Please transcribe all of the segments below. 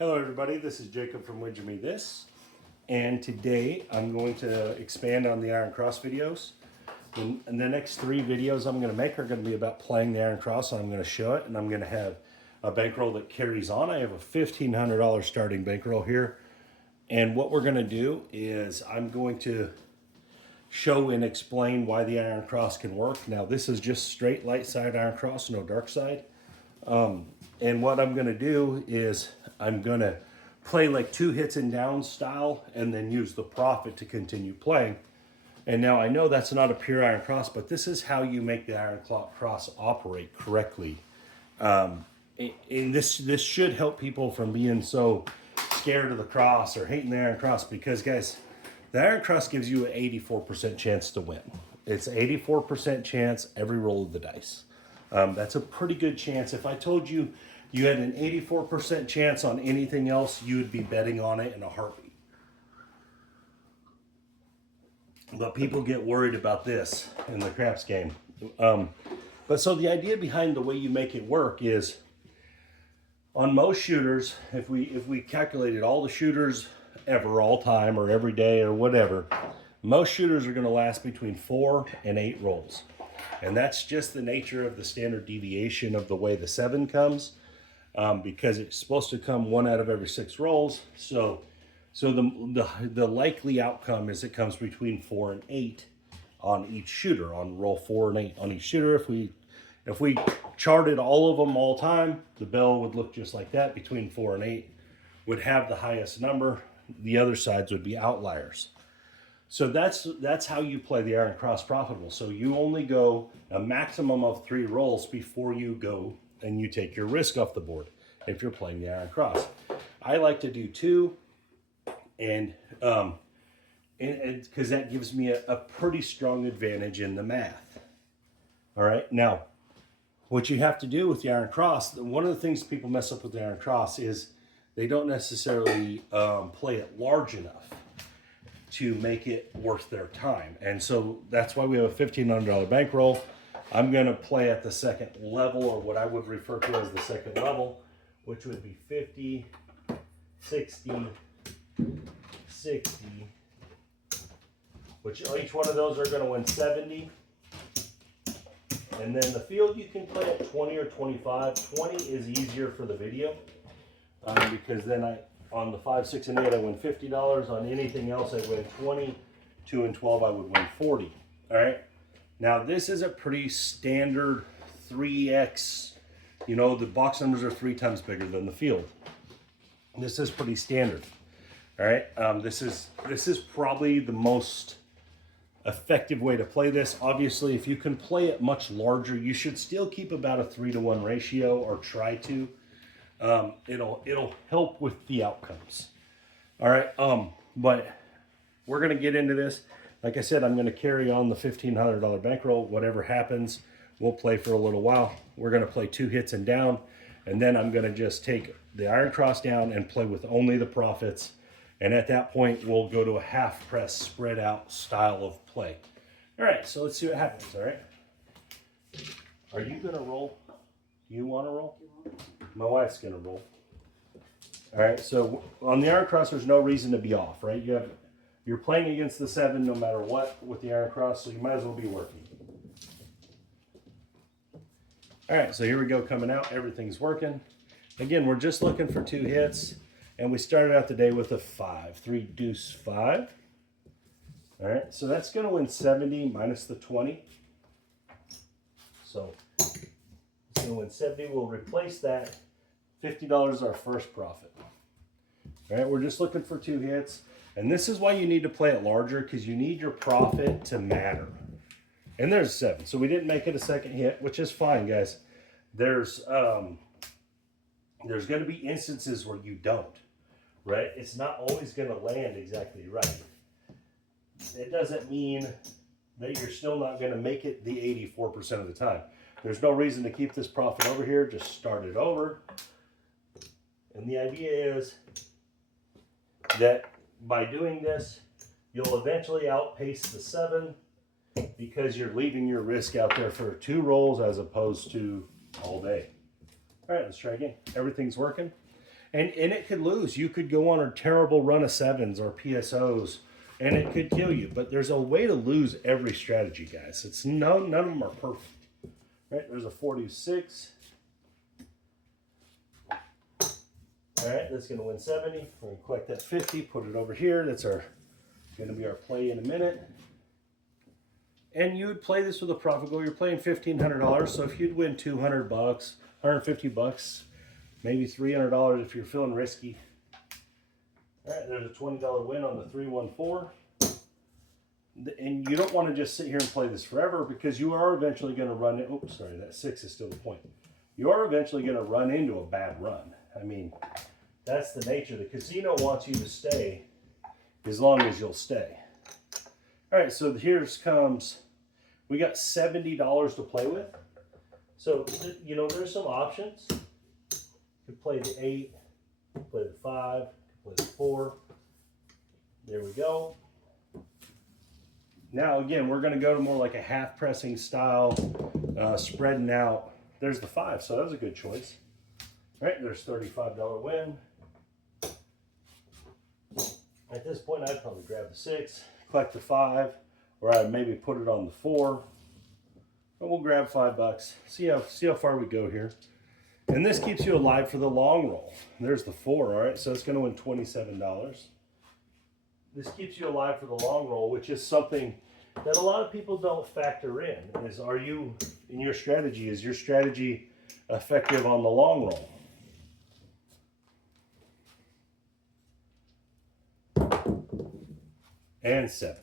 Hello everybody, this is Jacob from Would You Me This, and today I'm going to expand on the Iron Cross videos. And the next 3 videos I'm going to make are going to be about playing the Iron Cross, and I'm going to show it, and I'm going to have a bankroll that carries on. I have a $1,500 starting bankroll here, and what we're going to do is I'm going to show and explain why the Iron Cross can work. Now this is just straight light side Iron Cross, no dark side. And what I'm going to do is I'm going to play like 2 hits and down style and then use the profit to continue playing. And now I know that's not a pure Iron Cross, but this is how you make the Iron Cross operate correctly. And this should help people from being so scared of the cross or hating the Iron Cross, because guys, the Iron Cross gives you an 84% chance to win. It's 84% chance every roll of the dice. That's a pretty good chance. If I told you you had an 84% chance on anything else, you would be betting on it in a heartbeat. But people get worried about this in the craps game. But so the idea behind the way you make it work is, on most shooters, if we calculated all the shooters ever, all time, or every day, or whatever, most shooters are going to last between 4 and 8 rolls. And that's just the nature of the standard deviation of the way the 7 comes, because it's supposed to come 1 out of every 6 rolls. So the likely outcome is it comes between 4 and 8 on each shooter, on roll 4 and 8 on each shooter. If we charted all of them all time, the bell would look just like that. Between 4 and 8 would have the highest number. The other sides would be outliers. So that's how you play the Iron Cross profitable. So you only go a maximum of 3 rolls before you go and you take your risk off the board if you're playing the Iron Cross. I like to do 2, and because that gives me a pretty strong advantage in the math. All right, now what you have to do with the Iron Cross, one of the things people mess up with the Iron Cross is they don't necessarily play it large enough to make it worth their time. And so that's why we have a $1,500 bankroll. I'm going to play at the second level, or what I would refer to as the second level, which would be 50, 60, 60, which each one of those are going to win 70. And then the field you can play at 20 or 25. 20 is easier for the video, because then on the 5, 6, and 8, I win $50. On anything else, I win 20. 2 and 12, I would win 40. All right. Now, this is a pretty standard 3x. You know, the box numbers are 3 times bigger than the field. This is pretty standard. All right. This is probably the most effective way to play this. Obviously, if you can play it much larger, you should still keep about a 3-to-1 ratio, or try to. It'll help with the outcomes. All right, but we're gonna get into this. Like I said, I'm gonna carry on the $1,500 bankroll. Whatever happens, we'll play for a little while. We're gonna play 2 hits and down, and then I'm gonna just take the Iron Cross down and play with only the profits. And at that point, we'll go to a half press spread out style of play. All right, so let's see what happens. All right, are you gonna roll? Do you want to roll? My wife's gonna roll. All right, so on the Iron Cross, there's no reason to be off, right? You're playing against the 7 no matter what with the Iron Cross, so you might as well be working. All right, so here we go, coming out. Everything's working. Again, we're just looking for 2 hits, and we started out the day with a 5, 3 deuce 5. All right, so that's gonna win 70 minus the 20. So it's gonna win 70. We'll replace that. $50 is our first profit. All right, we're just looking for 2 hits. And this is why you need to play it larger, because you need your profit to matter. And there's 7. So we didn't make it a second hit, which is fine, guys. There's going to be instances where you don't, right? It's not always going to land exactly right. It doesn't mean that you're still not going to make it the 84% of the time. There's no reason to keep this profit over here. Just start it over. And the idea is that by doing this, you'll eventually outpace the 7, because you're leaving your risk out there for 2 rolls as opposed to all day. All right, let's try again. Everything's working. And it could lose. You could go on a terrible run of sevens or PSOs, and it could kill you. But there's a way to lose every strategy, guys. It's none of them are perfect. Right? There's a 46. All right, that's going to win 70. We're going to collect that 50, put it over here. That's going to be our play in a minute. And you would play this with a profit goal. You're playing $1,500. So if you'd win $200, $150, maybe $300 if you're feeling risky. All right, there's a $20 win on the 314. And you don't want to just sit here and play this forever, because you are eventually going to run. Oops, sorry, that 6 is still the point. You are eventually going to run into a bad run. I mean, that's the nature. The casino wants you to stay as long as you'll stay. All right, so here's comes. We got $70 to play with. So, you know, there's some options. You could play the 8, play the 5, play the 4. There we go. Now, again, we're going to go to more like a half pressing style, spreading out. There's the 5, so that was a good choice. All right, there's $35 win. At this point, I'd probably grab the 6, collect the 5, or I'd maybe put it on the 4. But we'll grab $5. See how far we go here. And this keeps you alive for the long roll. There's the 4, all right? So it's going to win $27. This keeps you alive for the long roll, which is something that a lot of people don't factor in. Is, are you, in your strategy, is your strategy effective on the long roll? And 7.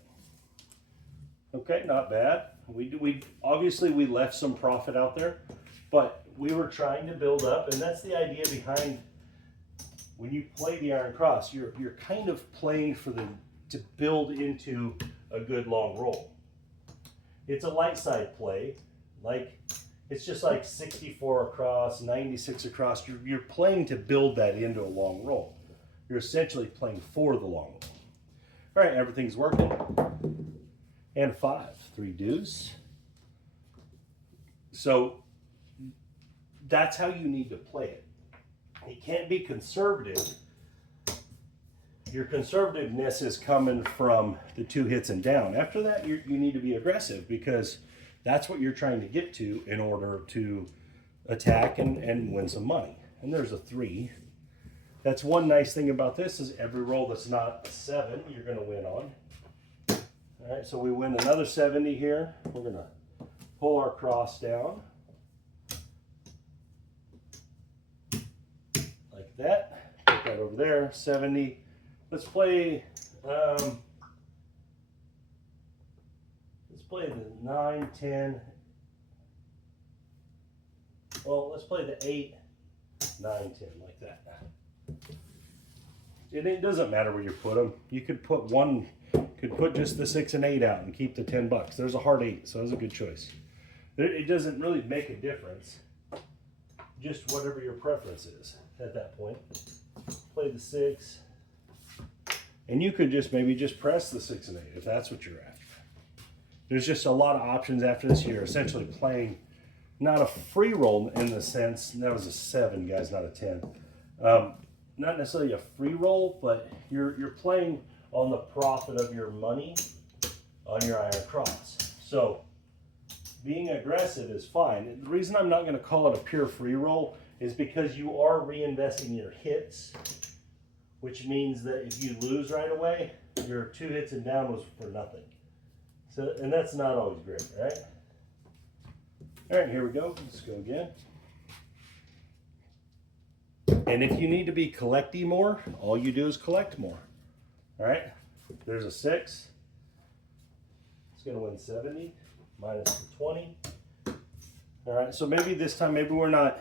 Okay, not bad. We obviously we left some profit out there, but we were trying to build up, and that's the idea behind when you play the Iron Cross. You're kind of playing for to build into a good long roll. It's a light side play, like it's just like 64 across, 96 across. You're playing to build that into a long roll. You're essentially playing for the long roll. All right, everything's working. And 5, 3 deuce. So that's how you need to play it. It can't be conservative. Your conservativeness is coming from the 2 hits and down. After that, you need to be aggressive, because that's what you're trying to get to in order to attack and win some money. And there's a 3. That's one nice thing about this, is every roll that's not a 7, you're going to win on. All right, so we win another 70 here. We're going to pull our cross down. Like that. Put that over there, 70. Let's play the 9, 10. Well, let's play the 8, 9, 10, like that. And it doesn't matter where you put them. You could put just the 6 and 8 out and keep the $10. There's a hard 8, so that's a good choice. It doesn't really make a difference. Just whatever your preference is at that point. Play the 6. And you could just maybe just press the 6 and 8 if that's what you're after. There's just a lot of options after this. You're essentially playing not a free roll in the sense, that was a 7, guys, not a 10. Not necessarily a free roll, but you're playing on the profit of your money on your Iron Cross. So being aggressive is fine. The reason I'm not going to call it a pure free roll is because you are reinvesting your hits, which means that if you lose right away, your 2 hits and down was for nothing. So, and that's not always great, right? All right, here we go. Let's go again. And if you need to be collecting more, all you do is collect more. All right, there's a 6. It's going to win 70 minus the 20. All right, so maybe this time, maybe we're not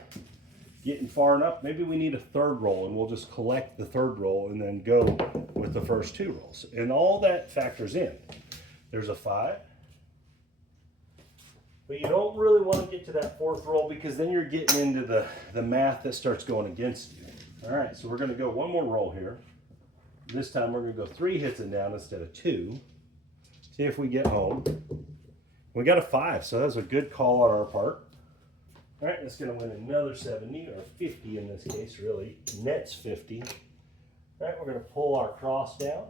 getting far enough. Maybe we need a 3rd roll, and we'll just collect the 3rd roll and then go with the first 2 rolls. And all that factors in. There's a 5. But you don't really want to get to that 4th roll, because then you're getting into the math that starts going against you. All right, so we're going to go one more roll here. This time we're going to go 3 hits and down instead of 2. See if we get home. We got a 5, so that's a good call on our part. All right, that's going to win another 70, or 50 in this case, really. Net's 50. All right, we're going to pull our cross down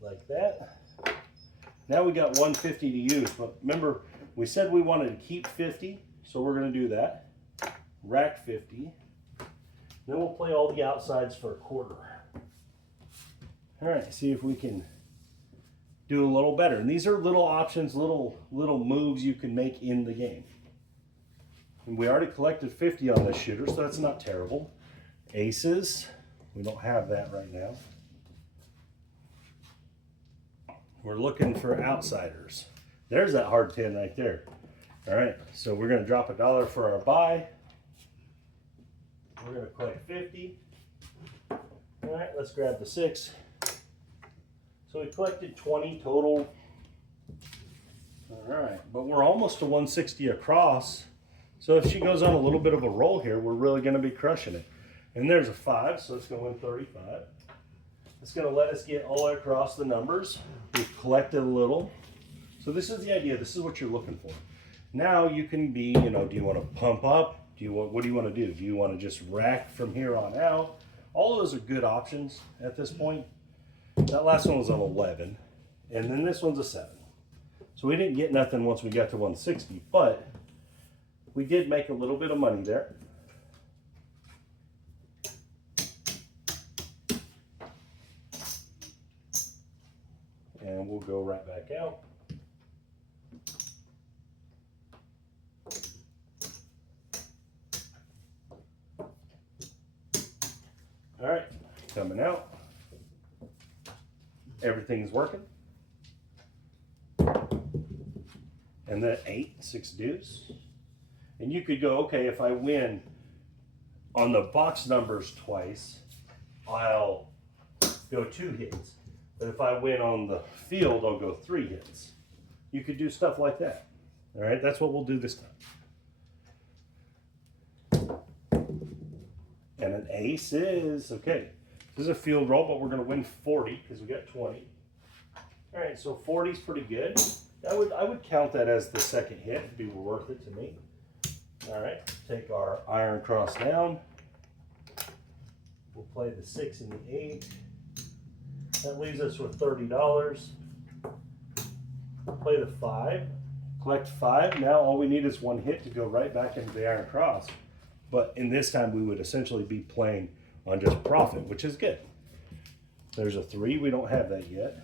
like that. Now we got 150 to use, but remember, we said we wanted to keep 50, so we're going to do that. Rack 50. Then we'll play all the outsides for a quarter. All right, see if we can do a little better. And these are little options, little moves you can make in the game. And we already collected 50 on this shooter, so that's not terrible. Aces, we don't have that right now. We're looking for outsiders. There's that hard 10 right there. All right, so we're gonna drop $1 for our buy. We're gonna collect 50. All right, let's grab the 6. So we collected 20 total. All right, but we're almost to 160 across. So if she goes on a little bit of a roll here, we're really gonna be crushing it. And there's a 5, so it's gonna win 35. It's gonna let us get all the way across the numbers. We've collected a little. So this is the idea, this is what you're looking for. Now you can be, you know, do you wanna pump up? What do you wanna do? Do you wanna just rack from here on out? All of those are good options at this point. That last one was an 11, and then this one's a 7. So we didn't get nothing once we got to 160, but we did make a little bit of money there. And we'll go right back out. All right, coming out. Everything's working. And then 8, 6 deuce. And you could go, okay, if I win on the box numbers twice, I'll go 2 hits. But if I win on the field, I'll go 3 hits. You could do stuff like that. All right, that's what we'll do this time. And an ace is, okay, this is a field roll, but we're going to win 40 because we got 20. All right, so 40 is pretty good. I would count that as the second hit. It'd be worth it to me. All right, take our iron cross down. We'll play the 6 and the 8. That leaves us with $30. Play the 5. Collect 5. Now all we need is 1 hit to go right back into the iron cross. But in this time, we would essentially be playing on just profit, which is good. There's a 3. We don't have that yet.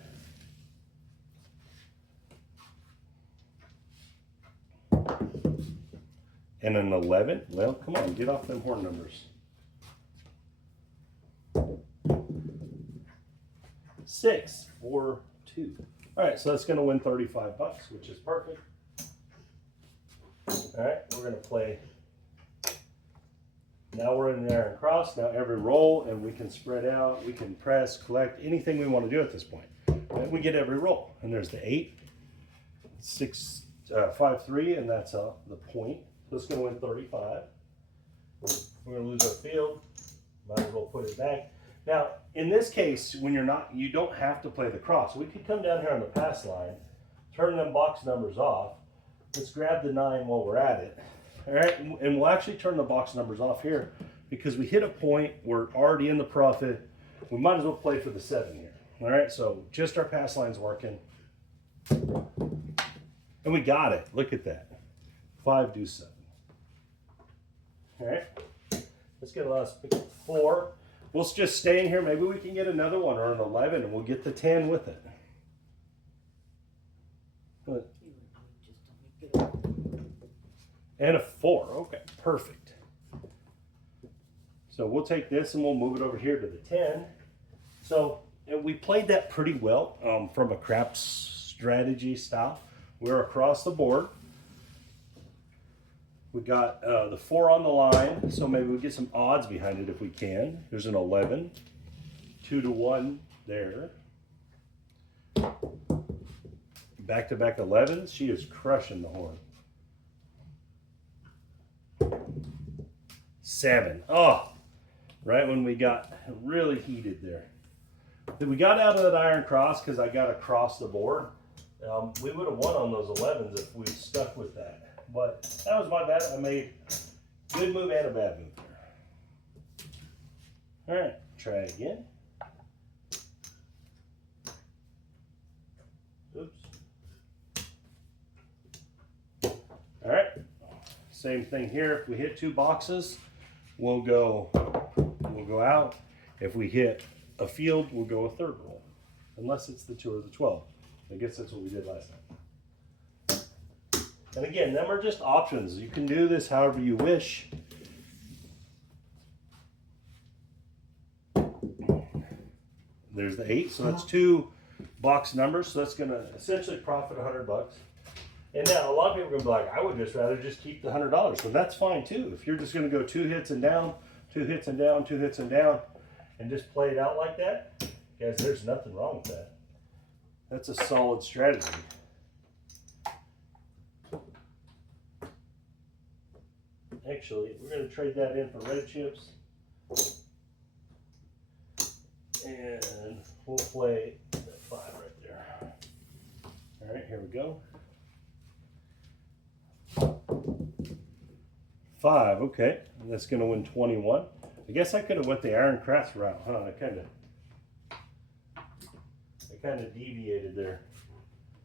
And an 11. Well, come on, get off them horn numbers. 6, 4, 2. All right, so that's going to win 35 bucks, which is perfect. All right, we're going to play. Now we're in there and cross. Now every roll, and we can spread out. We can press, collect, anything we want to do at this point. And we get every roll. And there's the 8, 6, 5, 3, and that's the point. So it's going to win 35. We're going to lose our field. Might as well put it back. Now, in this case, when you don't have to play the cross. We could come down here on the pass line, turn them box numbers off. Let's grab the 9 while we're at it. All right, and we'll actually turn the box numbers off here because we hit a point, we're already in the profit. We might as well play for the 7 here. All right, so just our pass line's working. And we got it, look at that. 5 deuce 7. All right, let's get a last 4. We'll just stay in here. Maybe we can get another one or an 11 and we'll get the 10 with it. But, and a 4. Okay, perfect. So we'll take this and we'll move it over here to the 10. So we played that pretty well from a craps strategy style. We're across the board. We got the 4 on the line, so maybe we'll get some odds behind it if we can. There's an 11, 2 to 1 there. Back-to-back 11s. She is crushing the horn. 7. Oh, right when we got really heated there. Then we got out of that iron cross because I got across the board. We would have won on those 11s if we stuck with that. but that was my bad. I made a good move and a bad move there. All right, try again. Oops. All right, same thing here. If we hit 2 boxes, we'll go out. If we hit a field, we'll go a third roll, unless it's the 2 or the 12. I guess that's what we did last time. And again, them are just options. You can do this however you wish. There's the 8, so that's 2 box numbers. So that's gonna essentially profit $100. And now a lot of people are gonna be like, I would just rather just keep the $100. So that's fine too. If you're just gonna go 2 hits and down, 2 hits and down, 2 hits and down, and just play it out like that, guys, there's nothing wrong with that. That's a solid strategy. Actually, we're going to trade that in for red chips. And we'll play that 5 right there. All right, here we go. 5, okay. And that's going to win 21. I guess I could have went the Iron Crafts route, huh? I kind of deviated there.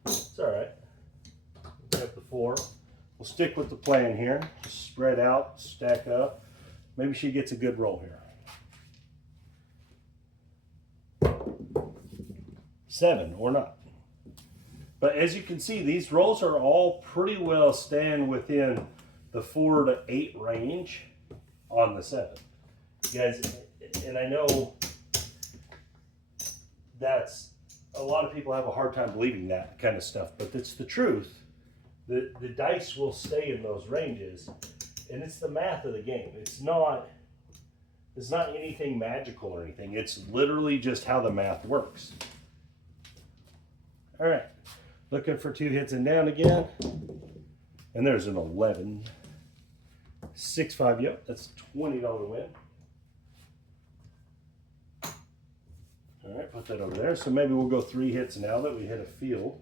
It's all right. We got the 4. We'll stick with the plan here. Spread out, stack up. Maybe she gets a good roll here. 7 or not. But as you can see, these rolls are all pretty well staying within the 4 to 8 range on the 7. Guys, and I know that's a lot of people have a hard time believing that kind of stuff, but it's the truth. The dice will stay in those ranges, and it's the math of the game. It's not anything magical or anything. It's literally just how the math works. All right, looking for 2 hits and down again, and there's an 11. 6-5, yep, that's a $20 win. All right, put that over there. So maybe we'll go 3 hits now that we hit a field.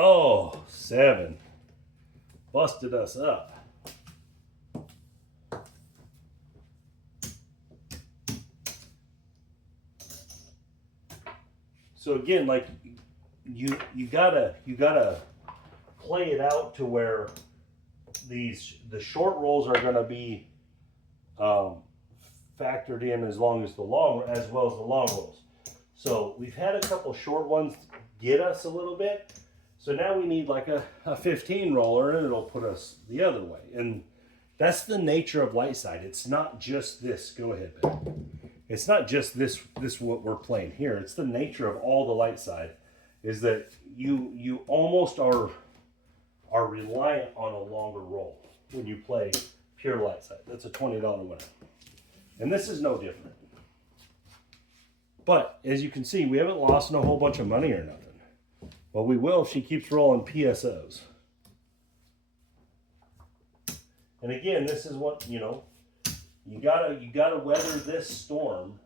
Oh, 7. Busted us up. So again, like you gotta play it out to where the short rolls are gonna be factored in as well as the long rolls. So we've had a couple short ones get us a little bit. So now we need like a 15 roller, and it'll put us the other way. And that's the nature of light side. It's not just this. Go ahead, Ben. It's not just this what we're playing here. It's the nature of all the light side is that you almost are reliant on a longer roll when you play pure light side. That's a $20 winner. And this is no different. But as you can see, we haven't lost no whole bunch of money or nothing. Well, we will if she keeps rolling PSOs. And again, this is what, you gotta weather this storm.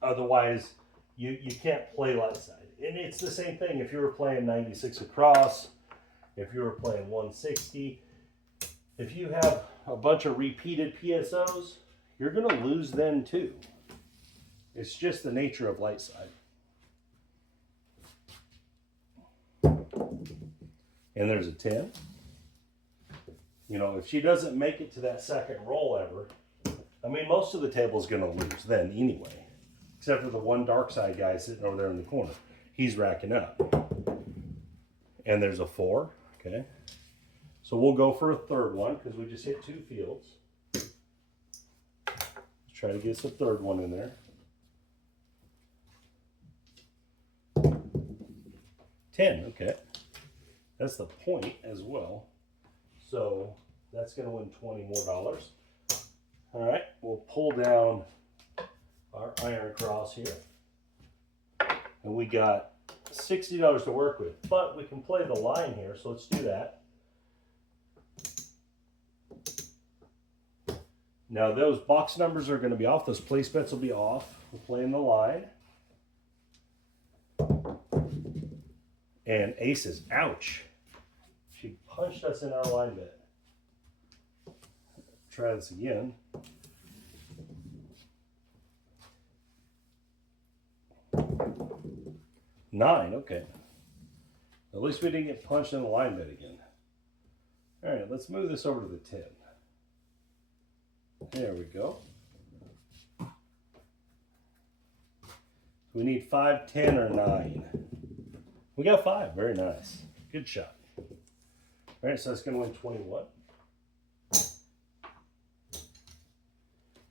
Otherwise, you can't play light side. And it's the same thing if you were playing 96 across, if you were playing 160. If you have a bunch of repeated PSOs, you're gonna lose then too. It's just the nature of light side. And there's a 10. You know, if she doesn't make it to that second roll ever, I mean, most of the table's going to lose then anyway. Except for the one dark side guy sitting over there in the corner. He's racking up. And there's a 4. Okay. So we'll go for a third one because we just hit 2 fields. Let's try to get us a third one in there. 10, okay. That's the point as well. So that's going to win $20 more. All right, we'll pull down our iron cross here. And we got $60 to work with, but we can play the line here, so let's do that. Now those box numbers are going to be off, those place bets will be off. We're playing the line. And aces, ouch. She punched us in our line bet. Try this again. Nine, okay. At least we didn't get punched in the line bet again. All right, let's move this over to the 10. There we go. We need 5, 10, or 9. We got 5, very nice. Good shot. All right, so that's gonna win 21.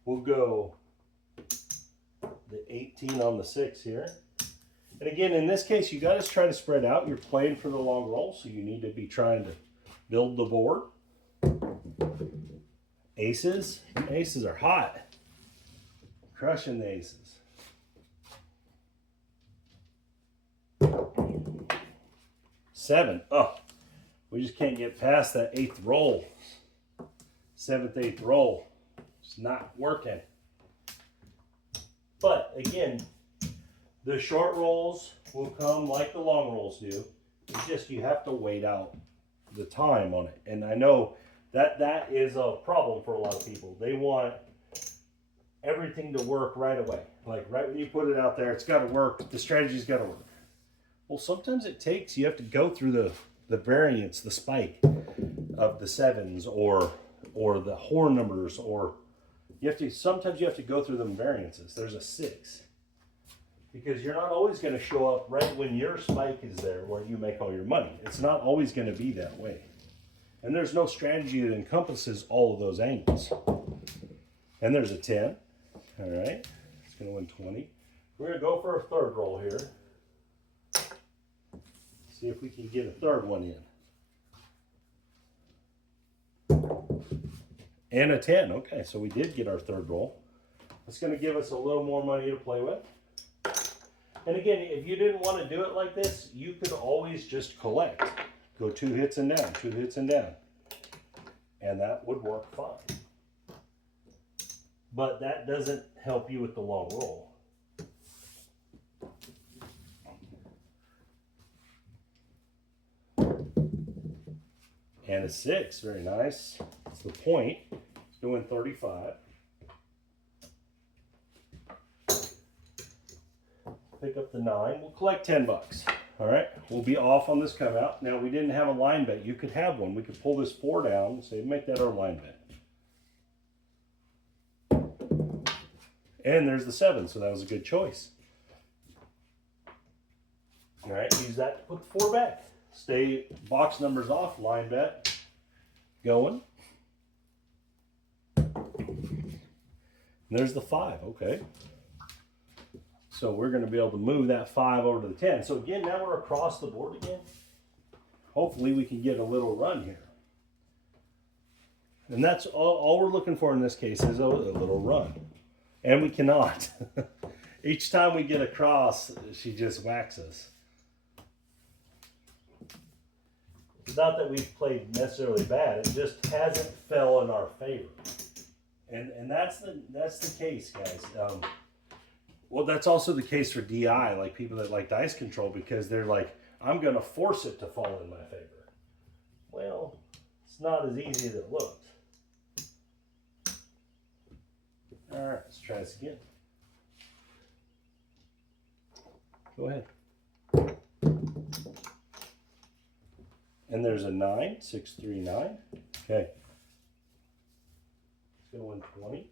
We'll go the 18 on the 6 here. And again, in this case, you got to try to spread out. You're playing for the long roll, so you need to be trying to build the board. Aces. Aces are hot. Crushing the aces. Seven. Oh, we just can't get past that 8th roll. 7th, 8th roll. It's not working. But again, the short rolls will come like the long rolls do. It's just you have to wait out the time on it. And I know that that is a problem for a lot of people. They want everything to work right away. Like right when you put it out there, it's got to work. The strategy's got to work. Well, sometimes it takes, you have to go through the variance, the spike of the 7s or the horn numbers, or sometimes you have to go through them variances. There's a 6. Because you're not always going to show up right when your spike is there where you make all your money. It's not always going to be that way. And there's no strategy that encompasses all of those angles. And there's a 10. All right. It's going to win 20. We're going to go for a 3rd roll here. See if we can get a 3rd one in. And a 10. Okay, so we did get our 3rd roll. It's going to give us a little more money to play with. And again, if you didn't want to do it like this, you could always just collect. Go 2 hits and down, 2 hits and down. And that would work fine. But that doesn't help you with the long roll. And a 6, very nice. That's the point. It's doing 35. Pick up the 9. We'll collect 10 bucks. All right, we'll be off on this come out. Now we didn't have a line bet. You could have one. We could pull this 4 down and say make that our line bet. And there's the 7, so that was a good choice. All right, use that to put the 4 back. Stay box numbers off, line bet going. And there's the 5, okay. So we're going to be able to move that 5 over to the 10. So again, now we're across the board again. Hopefully we can get a little run here. And that's all we're looking for in this case is a little run. And we cannot. Each time we get across, she just whacks us. It's not that we've played necessarily bad. It just hasn't fell in our favor. And that's the case, guys. Well, that's also the case for DI, like people that like dice control, because they're like, I'm going to force it to fall in my favor. Well, it's not as easy as it looks. All right, let's try this again. Go ahead. And there's a 9, 6, 3, 9. Okay. It's going to win 20.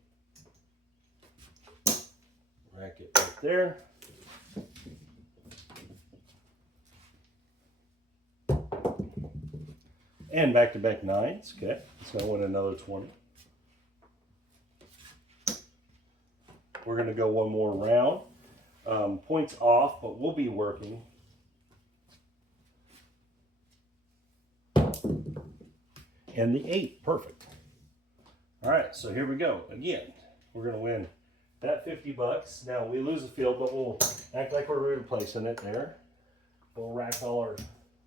Rack it right there. And back-to-back 9s. Okay, it's going to win another 20. We're going to go one more round. Points off, but we'll be working. And the 8, perfect. All right, so here we go. Again, we're going to win that 50 bucks. Now we lose the field, but we'll act like we're replacing it there. We'll rack all our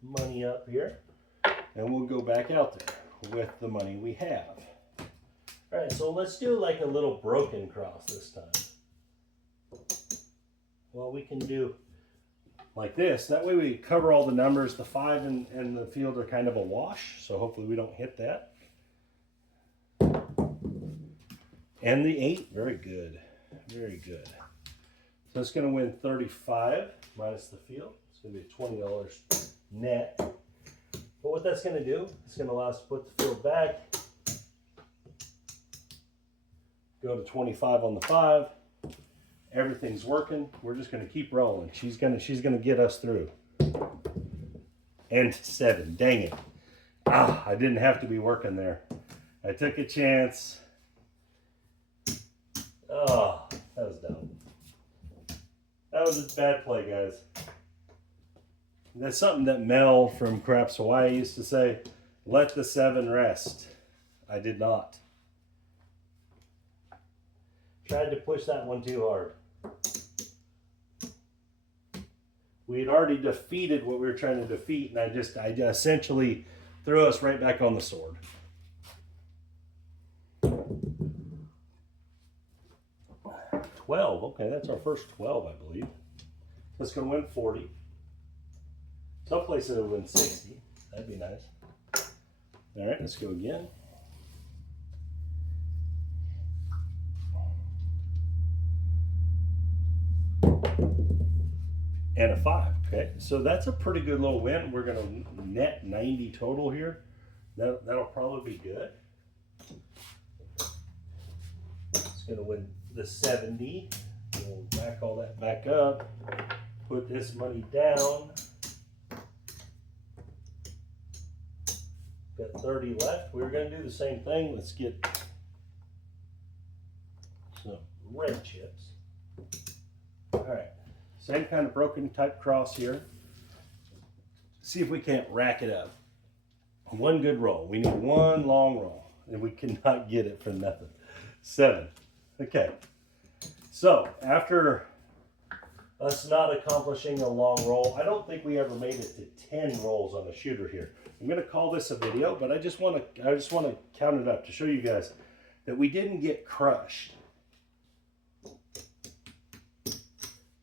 money up here, and we'll go back out there with the money we have. All right, so let's do like a little broken cross this time. Well, we can do like this. That way we cover all the numbers. The 5 and the field are kind of a wash, so hopefully we don't hit that. And the 8, very good, very good. So it's going to win 35 minus the field. It's going to be $20 net. But what that's going to do, it's going to allow us to put the field back, go to 25 on the 5. Everything's working. We're just going to keep rolling. She's gonna get us through. And 7. Dang it! Ah, I didn't have to be working there. I took a chance. Oh, that was dumb. That was a bad play, guys. That's something that Mel from CRAPS Hawaii used to say, let the 7 rest. I did not. Tried to push that one too hard. We had already defeated what we were trying to defeat, and I essentially threw us right back on the sword. $12. Okay, that's our first 12, I believe. That's going to win 40. Some places it'll win 60. That'd be nice. All right, let's go again. And a 5. Okay, so that's a pretty good little win. We're going to net 90 total here. That'll probably be good. It's going to win the 70. We'll back all that back up. Put this money down. Got 30 left. We're going to do the same thing. Let's get some red chips. All right. Same kind of broken type cross here. See if we can't rack it up. One good roll. We need one long roll, and we cannot get it for nothing. 7. Okay. So after us not accomplishing a long roll, I don't think we ever made it to 10 rolls on a shooter here. I'm going to call this a video, but I just want to count it up to show you guys that we didn't get crushed.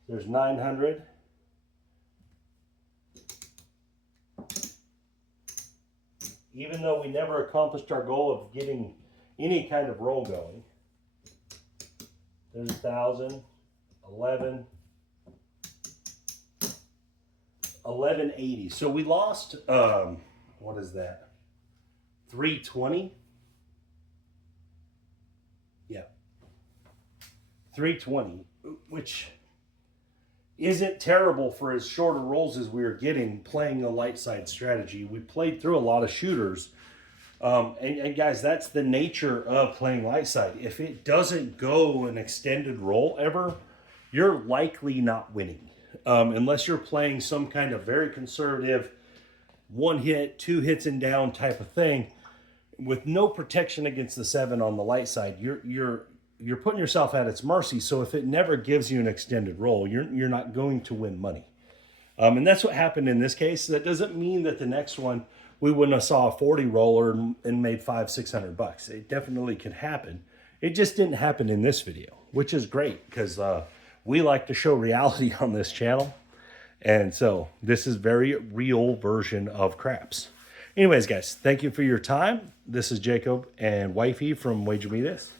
There's 900. Even though we never accomplished our goal of getting any kind of roll going. There's 1,000, 11, 1180. So we lost, what is that? 320? Yeah. 320, which isn't terrible for as shorter rolls as we were getting playing a light side strategy. We played through a lot of shooters. And guys, that's the nature of playing light side. If it doesn't go an extended roll ever, you're likely not winning. Unless you're playing some kind of very conservative 1 hit, 2 hits and down type of thing with no protection against the 7 on the light side, you're putting yourself at its mercy. So if it never gives you an extended roll, you're not going to win money. And that's what happened in this case. That doesn't mean that the next one we wouldn't have saw a 40 roller and made $500-600. It definitely could happen. It just didn't happen in this video, which is great because we like to show reality on this channel. And so this is very real version of craps. Anyways, guys, thank you for your time. This is Jacob and Wifey from Wager Me This.